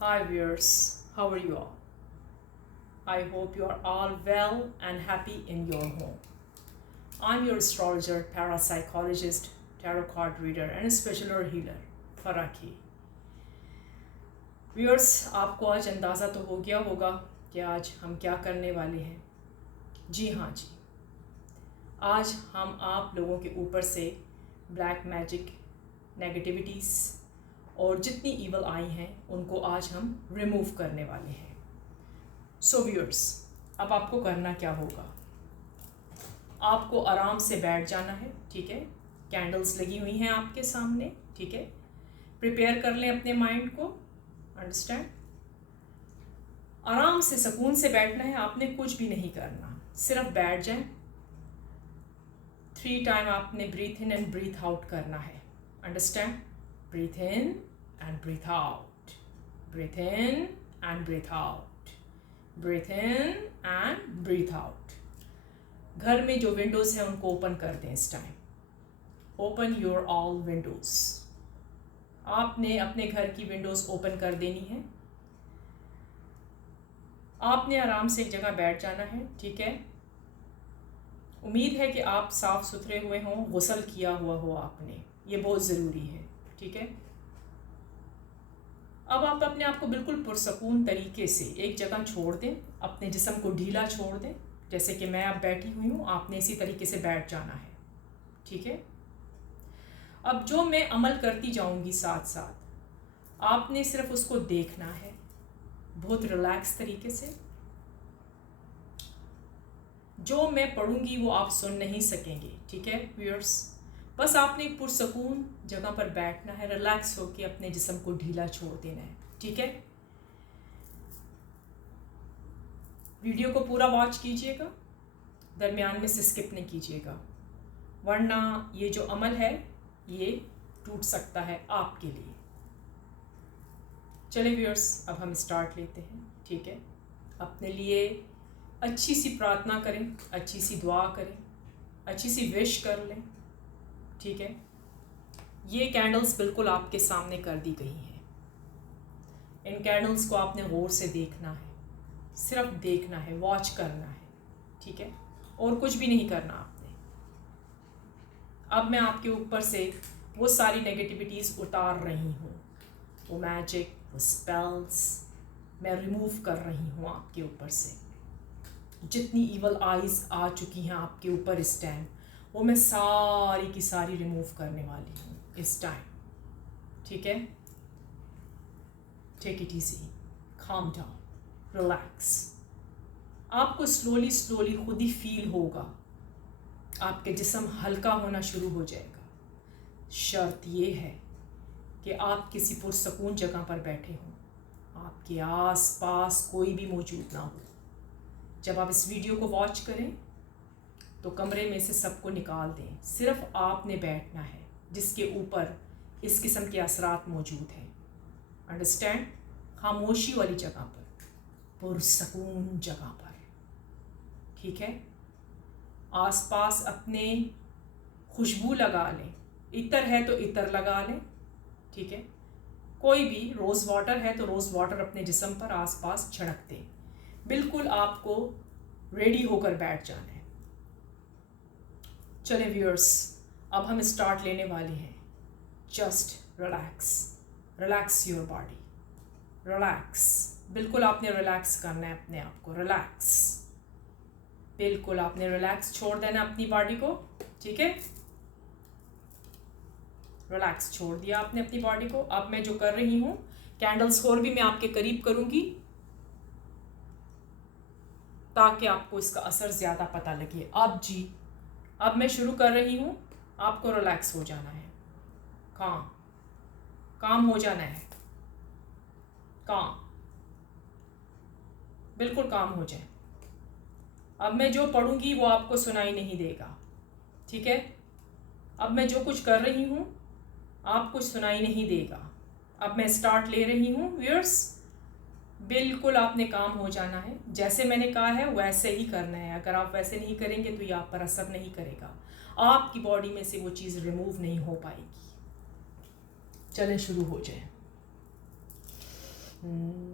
Hi viewers, how are you all? I hope you are all well and happy in your home. I'm your astrologer, parapsychologist, tarot card reader and special healer, फराकी। Viewers, आपको आज अंदाज़ा तो हो गया होगा कि आज हम क्या करने वाले हैं। जी हाँ जी, आज हम आप लोगों के ऊपर से ब्लैक मैजिक, नेगेटिविटीज़ और जितनी ईवल आई हैं उनको आज हम रिमूव करने वाले हैं। सो व्यूअर्स, अब आपको करना क्या होगा, आपको आराम से बैठ जाना है, ठीक है। कैंडल्स लगी हुई हैं आपके सामने, ठीक है। प्रिपेयर कर लें अपने माइंड को, अंडरस्टैंड। आराम से सुकून से बैठना है, आपने कुछ भी नहीं करना, सिर्फ बैठ जाएं। 3 टाइम आपने breathe in and breathe out करना है, understand. Breathe in and breathe out, breathe in and breathe out, breathe in and breathe out. घर में जो विंडोज़ हैं उनको ओपन कर दें इस time. Open your all Windows. आपने अपने घर की विंडोज़ ओपन कर देनी है। आपने आराम से एक जगह बैठ जाना है, ठीक है। उम्मीद है कि आप साफ़ सुथरे हुए हों, गुस्ल किया हुआ हो आपने, ये बहुत ज़रूरी है, ठीक है। अब आप अपने आप को बिल्कुल पुरसकून तरीके से एक जगह छोड़ दें, अपने जिस्म को ढीला छोड़ दें। जैसे कि मैं अब बैठी हुई हूँ, आपने इसी तरीके से बैठ जाना है, ठीक है। अब जो मैं अमल करती जाऊँगी साथ साथ, आपने सिर्फ उसको देखना है बहुत रिलैक्स तरीके से। जो मैं पढ़ूँगी वो आप सुन नहीं सकेंगे, ठीक है व्यूअर्स। बस आपने एक पुरसकून जगह पर बैठना है, रिलैक्स होकर अपने जिस्म को ढीला छोड़ देना है, ठीक है। वीडियो को पूरा वॉच कीजिएगा, दरमियान में से स्किप नहीं कीजिएगा, वरना ये जो अमल है ये टूट सकता है आपके लिए। चले व्यूअर्स, अब हम स्टार्ट लेते हैं, ठीक है। अपने लिए अच्छी सी प्रार्थना करें, अच्छी सी दुआ करें, अच्छी सी विश कर लें, ठीक है। ये कैंडल्स बिल्कुल आपके सामने कर दी गई हैं। इन कैंडल्स को आपने गौर से देखना है, सिर्फ देखना है, वॉच करना है, ठीक है, और कुछ भी नहीं करना आपने। अब मैं आपके ऊपर से वो सारी नेगेटिविटीज़ उतार रही हूँ, वो मैजिक, वो स्पेल्स मैं रिमूव कर रही हूँ आपके ऊपर से। जितनी ईवल आइज़ आ चुकी हैं आपके ऊपर इस टाइम, वो मैं सारी की सारी रिमूव करने वाली हूँ इस टाइम, ठीक है। Take it easy, calm down, relax. आपको स्लोली स्लोली खुद ही फील होगा, आपके जिस्म हल्का होना शुरू हो जाएगा। शर्त ये है कि आप किसी पुरसकून जगह पर बैठे हों, आपके आस पास कोई भी मौजूद ना हो। जब आप इस वीडियो को वॉच करें तो कमरे में से सबको निकाल दें, सिर्फ आपने बैठना है जिसके ऊपर इस किस्म के असरात मौजूद हैं, अंडरस्टैंड। खामोशी वाली जगह पर, पुरसकून जगह पर, ठीक है। आसपास अपने खुशबू लगा लें, इतर है तो इतर लगा लें, ठीक है। कोई भी रोज़ वाटर है तो रोज़ वाटर अपने जिस्म पर आसपास छिड़क दें। बिल्कुल आपको रेडी होकर बैठ जाना है। चले व्यूअर्स, अब हम स्टार्ट लेने वाले हैं। Just relax, relax your body, relax. बिल्कुल आपने रिलैक्स करना है अपने आप को, रिलैक्स। बिल्कुल आपने रिलैक्स छोड़ देना अपनी बॉडी को, ठीक है। रिलैक्स छोड़ दिया आपने अपनी बॉडी को। अब मैं जो कर रही हूँ, कैंडल्स और भी मैं आपके करीब करूँगी ताकि आपको इसका असर ज़्यादा पता लगे। अब जी, अब मैं शुरू कर रही हूँ। आपको रिलैक्स हो जाना है, काम हो जाना है, काम, बिल्कुल काम हो जाए। अब मैं जो पढ़ूँगी वो आपको सुनाई नहीं देगा, ठीक है। अब मैं जो कुछ कर रही हूँ आपको सुनाई नहीं देगा। अब मैं स्टार्ट ले रही हूँ व्यूअर्स। बिल्कुल आपने काम हो जाना है, जैसे मैंने कहा है वैसे ही करना है। अगर आप वैसे नहीं करेंगे तो ये आप पर असर नहीं करेगा, आपकी बॉडी में से वो चीज़ रिमूव नहीं हो पाएगी। चलें शुरू हो जाए। Remove.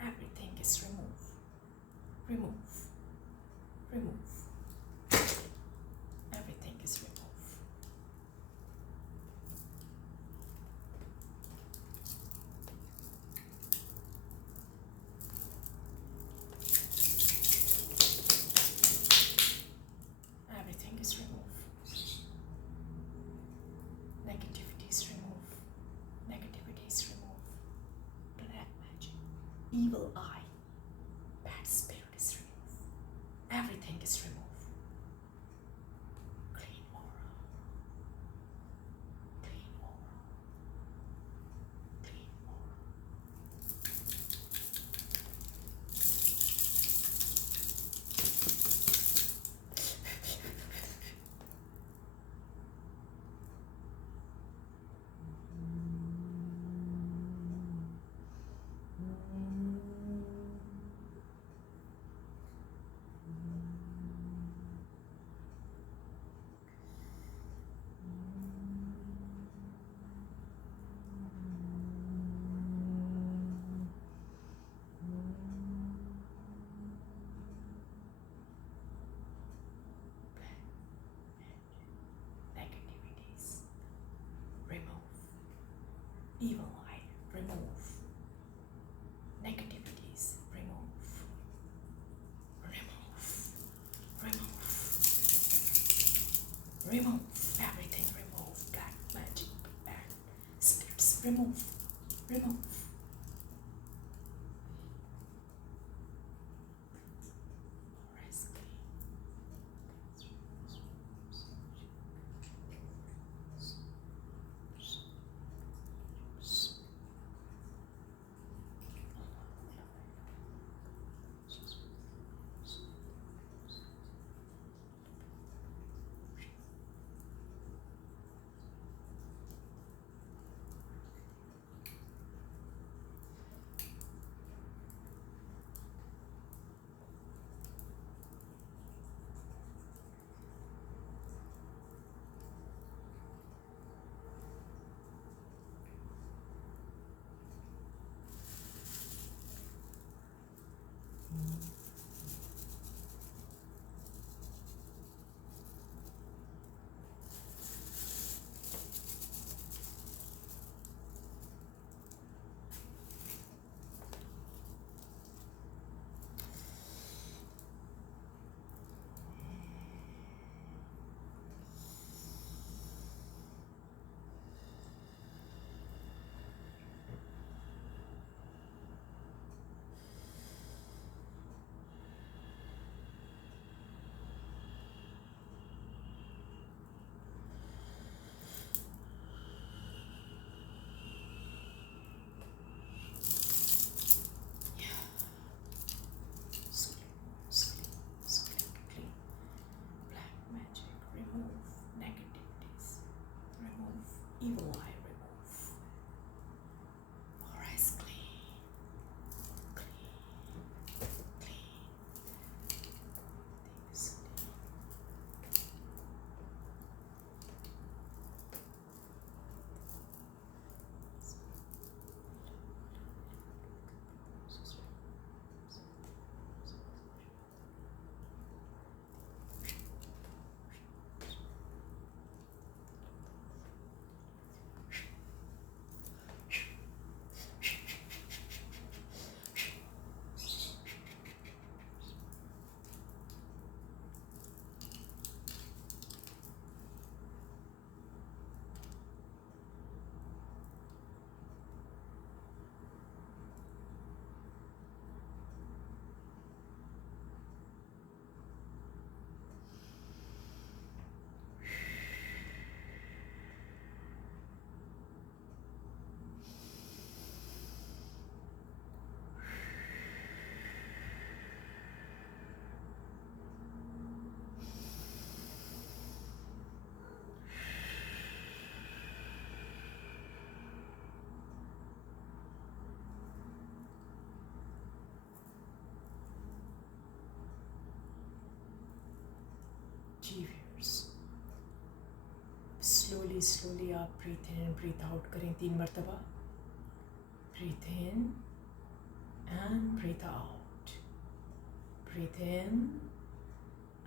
Everything is remove. Remove. Remove. Everything is remove. Everything is remove. Negativity is remove. evil eye, bad spirit is removed. Everything is removed. Clean aura. Clean aura. Clean aura. Negativities remove. Evil eye remove. Negativities remove. Remove. Remove. Remove. Everything remove. Black magic, bad spirits remove. Remove. Rest clean. Evil eye remove. Aura is clean. Clean. Clean. Things clean. Viewers, slowly आप breathe in and breathe out करें 3 मरतबा. Breathe in and breathe out. Breathe in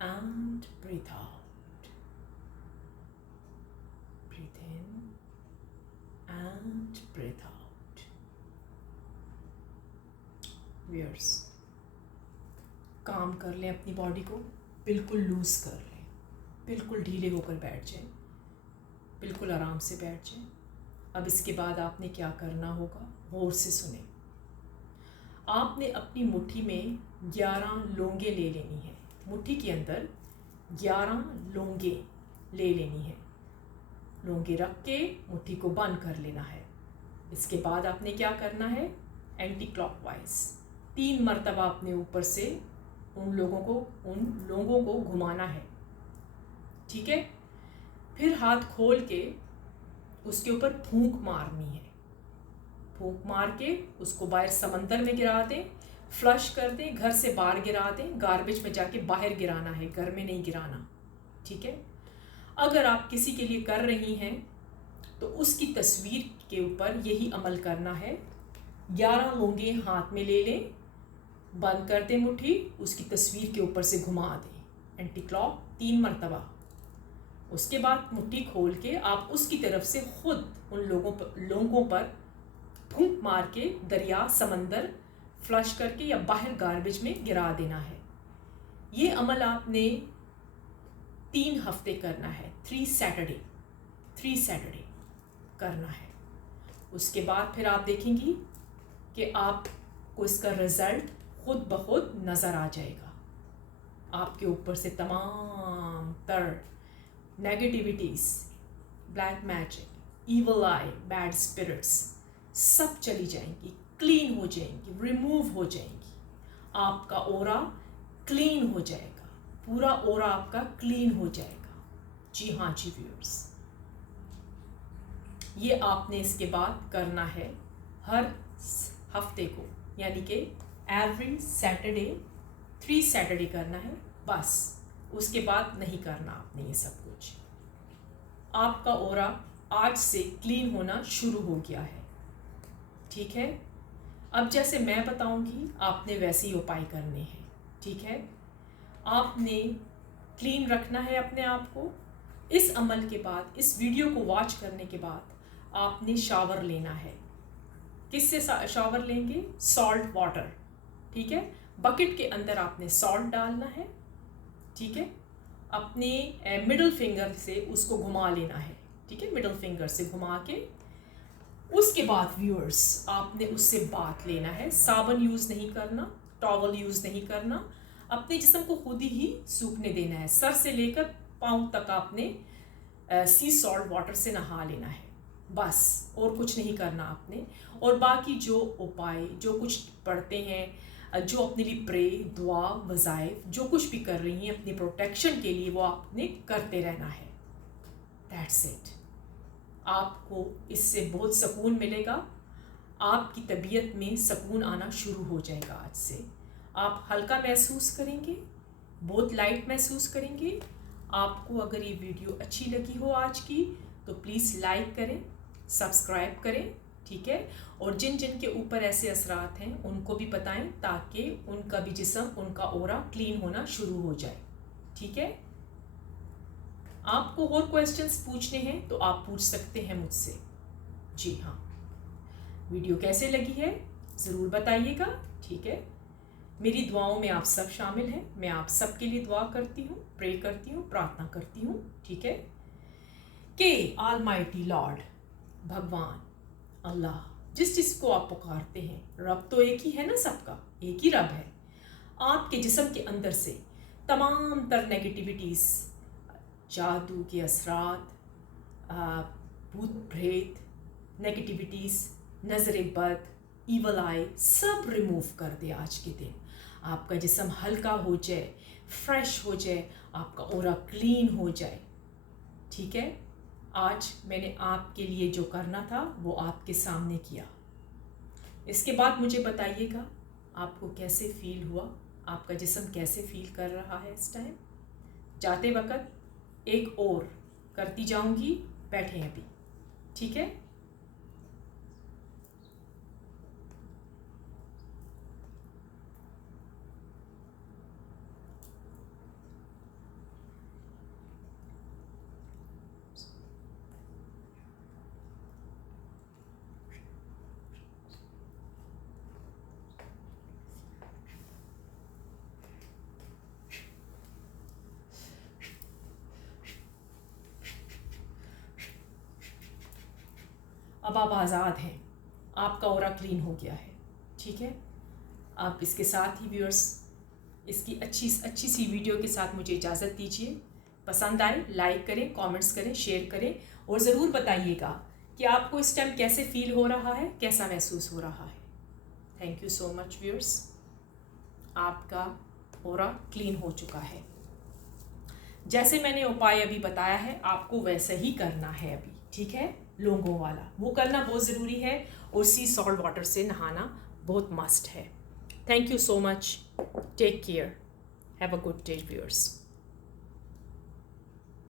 and breathe out. Breathe in and breathe out. Viewers, काम कर लें अपनी बॉडी को, बिल्कुल लूज कर लें, बिल्कुल ढीले होकर बैठ जाएं, बिल्कुल आराम से बैठ जाएं. अब इसके बाद आपने क्या करना होगा, गौर से सुने. आपने अपनी मुट्ठी में 11 लौंगे ले लेनी है। मुट्ठी के अंदर 11 लौंगे ले लेनी है। लौंगे रख के मुट्ठी को बंद कर लेना है। इसके बाद आपने क्या करना है, एंटी क्लॉकवाइज 3 मरतबा अपने ऊपर से उन लोगों को घुमाना है। ठीक है। फिर हाथ खोल के उसके ऊपर फूंक मारनी है। फूंक मार के उसको बाहर समंदर में गिरा दें, फ्लश कर दें, घर से बाहर गिरा दें, गार्बेज में जाके बाहर गिराना है, घर में नहीं गिराना। ठीक है। अगर आप किसी के लिए कर रही हैं तो उसकी तस्वीर के ऊपर यही अमल करना है। 11 लौंगे हाथ में ले लें, बंद कर दें मुट्ठी, उसकी तस्वीर के ऊपर से घुमा दें एंटी क्लॉक 3 मरतबा। उसके बाद मुट्ठी खोल के आप उसकी तरफ से खुद उन लोगों पर फूंक मार के दरिया, समंदर, फ्लश करके या बाहर गार्बेज में गिरा देना है। ये अमल आपने 3 हफ्ते करना है। 3 सैटरडे करना है। उसके बाद फिर आप देखेंगी कि आपको इसका रिज़ल्ट खुद ब खुद नज़र आ जाएगा। आपके ऊपर से तमाम तर negativities, black magic, evil eye, bad spirits सब चली जाएंगी, क्लीन हो जाएंगी, रिमूव हो जाएंगी। आपका ओरा क्लीन हो जाएगा, पूरा ओरा आपका क्लीन हो जाएगा। जी हाँ जी व्यूअर्स, ये आपने इसके बाद करना है हर हफ्ते को, यानी कि एवरी सैटरडे 3 सैटरडे करना है बस। उसके बाद नहीं करना आपने ये सब कुछ। आपका ओरा आज से क्लीन होना शुरू हो गया है। ठीक है। अब जैसे मैं बताऊंगी आपने वैसे ही उपाय करने हैं। ठीक है। आपने क्लीन रखना है अपने आप को। इस अमल के बाद, इस वीडियो को वॉच करने के बाद आपने शावर लेना है। किससे शावर लेंगे? Salt water. ठीक है। बकेट के अंदर आपने सॉल्ट डालना है। ठीक है। अपने मिडल फिंगर से उसको घुमा लेना है। ठीक है। मिडल फिंगर से घुमा के उसके बाद व्यूअर्स आपने उससे बात लेना है। साबुन यूज़ नहीं करना, टॉवल यूज़ नहीं करना। अपने जिस्म को खुद ही सूखने देना है। सर से लेकर पाँव तक आपने सी सॉल्ट वाटर से नहा लेना है बस, और कुछ नहीं करना आपने। और बाकी जो उपाय, जो कुछ पढ़ते हैं, जो अपने लिए प्रे, दुआ, वज़ाइफ, जो कुछ भी कर रही हैं अपनी प्रोटेक्शन के लिए, वो आपने करते रहना है। That's it. आपको इससे बहुत सुकून मिलेगा। आपकी तबीयत में सुकून आना शुरू हो जाएगा आज से। आप हल्का महसूस करेंगे, बहुत लाइट महसूस करेंगे। आपको अगर ये वीडियो अच्छी लगी हो आज की तो प्लीज़ लाइक करें, सब्सक्राइब करें। ठीक है। और जिन जिन के ऊपर ऐसे असरात हैं उनको भी बताएं, ताकि उनका भी जिस्म, उनका ओरा क्लीन होना शुरू हो जाए। ठीक है। आपको और क्वेश्चंस पूछने हैं तो आप पूछ सकते हैं मुझसे। जी हाँ। वीडियो कैसे लगी है ज़रूर बताइएगा। ठीक है। मेरी दुआओं में आप सब शामिल हैं। मैं आप सब के लिए दुआ करती हूँ, प्रे करती हूँ, प्रार्थना करती हूँ। ठीक है। कि ऑलमाइटी लॉर्ड, भगवान अल्लाह, जिसको आप पुकारते हैं, रब तो एक ही है ना, सबका एक ही रब है। आपके जिस्म के अंदर से तमाम तर नेगेटिविटीज़, जादू के असरात, भूत प्रेत, नेगेटिविटीज़, नज़र बद, ईवल आई, सब रिमूव कर दे आज के दिन। आपका जिस्म हल्का हो जाए, फ्रेश हो जाए, आपका ओरा क्लीन हो जाए। ठीक है। आज मैंने आपके लिए जो करना था वो आपके सामने किया। इसके बाद मुझे बताइएगा आपको कैसे फील हुआ, आपका जिस्म कैसे फील कर रहा है इस टाइम। जाते वक्त एक और करती जाऊंगी, बैठे अभी। ठीक है। अब आप आज़ाद हैं, आपका ओरा क्लीन हो गया है। ठीक है। आप इसके साथ ही व्यूअर्स इसकी अच्छी सी वीडियो के साथ मुझे इजाज़त दीजिए। पसंद आए लाइक करें, कमेंट्स करें, शेयर करें और ज़रूर बताइएगा कि आपको इस टाइम कैसे फील हो रहा है, कैसा महसूस हो रहा है। Thank you so much viewers. आपका ऑरा क्लीन हो चुका है। जैसे मैंने उपाय अभी बताया है आपको वैसे ही करना है अभी, ठीक है। लौंगों वाला वो करना बहुत ज़रूरी है और सी सॉल्ट वाटर से नहाना बहुत मस्ट है। Thank you so much. Take care. Have a good day viewers.